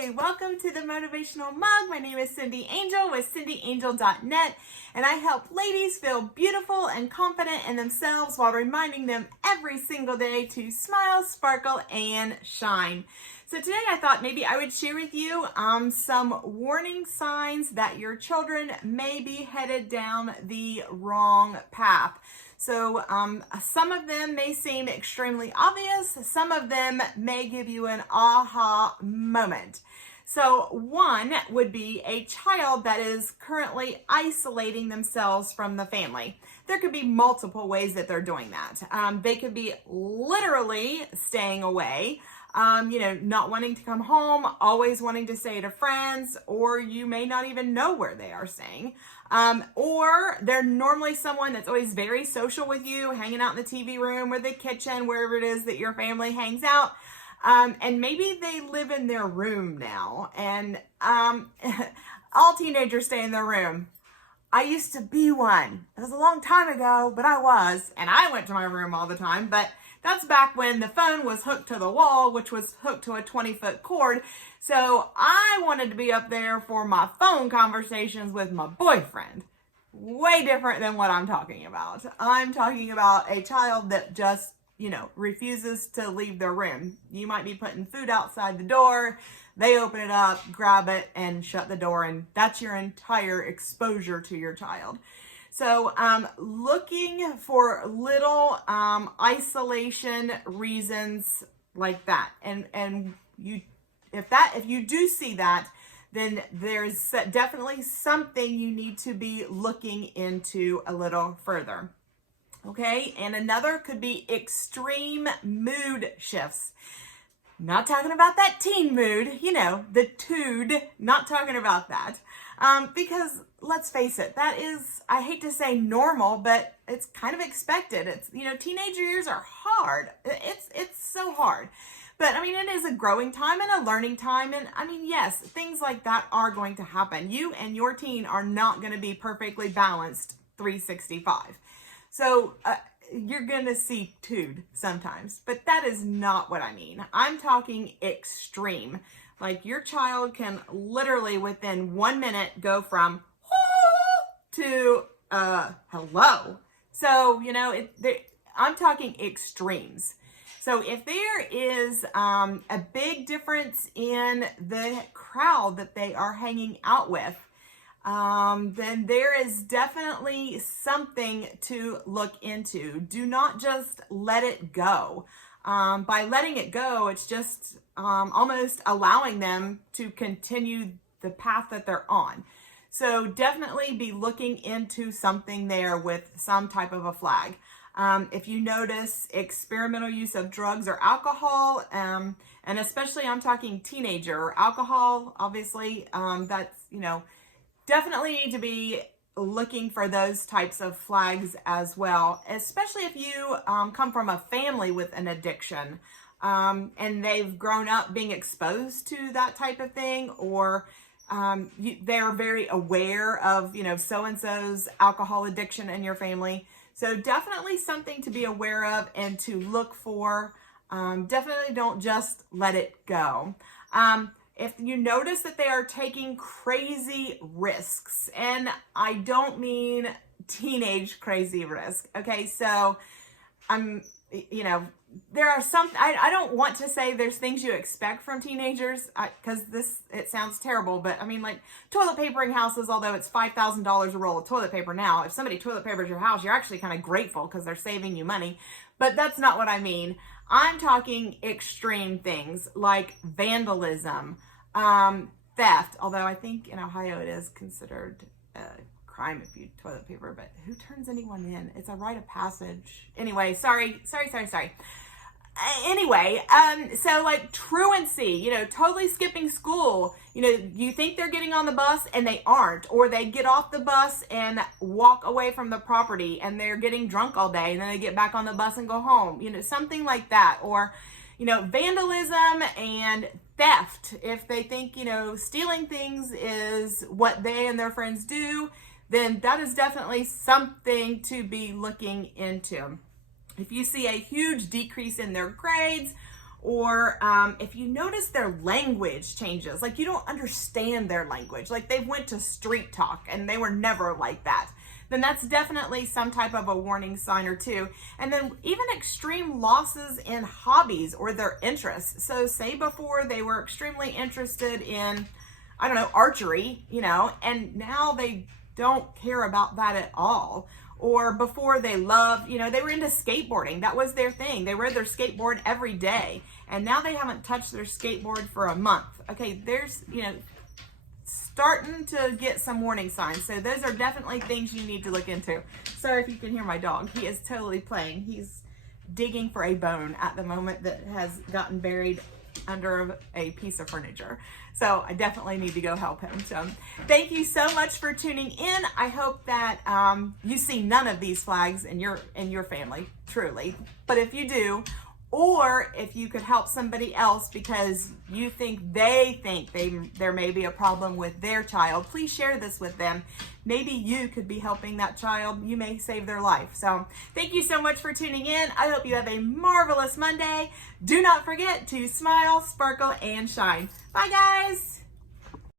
Hi, welcome to the Motivational Mug. My name is Cindy Angel with cindyangel.net, and I help ladies feel beautiful and confident in themselves while reminding them every single day to smile, sparkle, and shine. So today I thought maybe I would share with you some warning signs that your children may be headed down the wrong path. So some of them may seem extremely obvious. Some of them may give you an aha moment. So one would be a child that is currently isolating themselves from the family. There could be multiple ways that they're doing that. They could be literally staying away. Not wanting to come home, always wanting to stay to friends, or you may not even know where they are staying. Or they're normally someone that's always very social with you, hanging out in the TV room or the kitchen, wherever it is that your family hangs out. And maybe they live in their room now, and all teenagers stay in their room. I used to be one. It was a long time ago, but I was, and I went to my room all the time, but that's back when the phone was hooked to the wall, which was hooked to a 20-foot cord. So I wanted to be up there for my phone conversations with my boyfriend. Way different than what I'm talking about. I'm talking about a child that just, refuses to leave their room. You might be putting food outside the door. They open it up, grab it, and shut the door. And that's your entire exposure to your child. So looking for little isolation reasons like that. And if you do see that, then there's definitely something you need to be looking into a little further. Okay, and another could be extreme mood shifts. Not talking about that teen mood, the tood, not talking about that. Because let's face it, that is, I hate to say normal, but it's kind of expected. It's, teenager years are hard. It's so hard. But it is a growing time and a learning time. And yes, things like that are going to happen. You and your teen are not going to be perfectly balanced 365. So you're going to see tood sometimes, but that is not what I mean. I'm talking extreme. Like your child can literally within 1 minute go from to hello. So, I'm talking extremes. So if there is a big difference in the crowd that they are hanging out with, then there is definitely something to look into. Do not just let it go. By letting it go, it's just almost allowing them to continue the path that they're on. So definitely be looking into something there with some type of a flag. If you notice experimental use of drugs or alcohol, and especially I'm talking teenager alcohol, obviously, that's, definitely need to be looking for those types of flags as well, especially if you come from a family with an addiction and they've grown up being exposed to that type of thing, or they're very aware of, so-and-so's alcohol addiction in your family. So definitely something to be aware of and to look for. Definitely don't just let it go. If you notice that they are taking crazy risks, and I don't mean teenage crazy risk, okay? So there are some, I don't want to say there's things you expect from teenagers, because it sounds terrible, but like toilet papering houses, although it's $5,000 a roll of toilet paper now, if somebody toilet papers your house, you're actually kind of grateful because they're saving you money, but that's not what I mean. I'm talking extreme things like vandalism, theft, although I think in Ohio it is considered a crime if you toilet paper, but who turns anyone in? It's a rite of passage. Anyway, sorry. Anyway, so like truancy, totally skipping school, you think they're getting on the bus and they aren't, or they get off the bus and walk away from the property and they're getting drunk all day and then they get back on the bus and go home, something like that. Or, vandalism and theft. If they think, stealing things is what they and their friends do, then that is definitely something to be looking into. If you see a huge decrease in their grades, Or if you notice their language changes, like you don't understand their language, like they went to street talk and they were never like that, then that's definitely some type of a warning sign or two. And then even extreme losses in hobbies or their interests. So say before they were extremely interested in, I don't know, archery, and now they don't care about that at all. Or before they loved, they were into skateboarding. That was their thing. They rode their skateboard every day. And now they haven't touched their skateboard for a month. Okay, there's, starting to get some warning signs. So those are definitely things you need to look into. Sorry if you can hear my dog. He is totally playing. He's digging for a bone at the moment that has gotten buried under a piece of furniture. So I definitely need to go help him. So thank you so much for tuning in. I hope that you see none of these flags in your family, truly. But if you do, or if you could help somebody else because you think there may be a problem with their child, please share this with them. Maybe you could be helping that child. You may save their life. So thank you so much for tuning in. I hope you have a marvelous Monday. Do not forget to smile, sparkle, and shine. Bye, guys.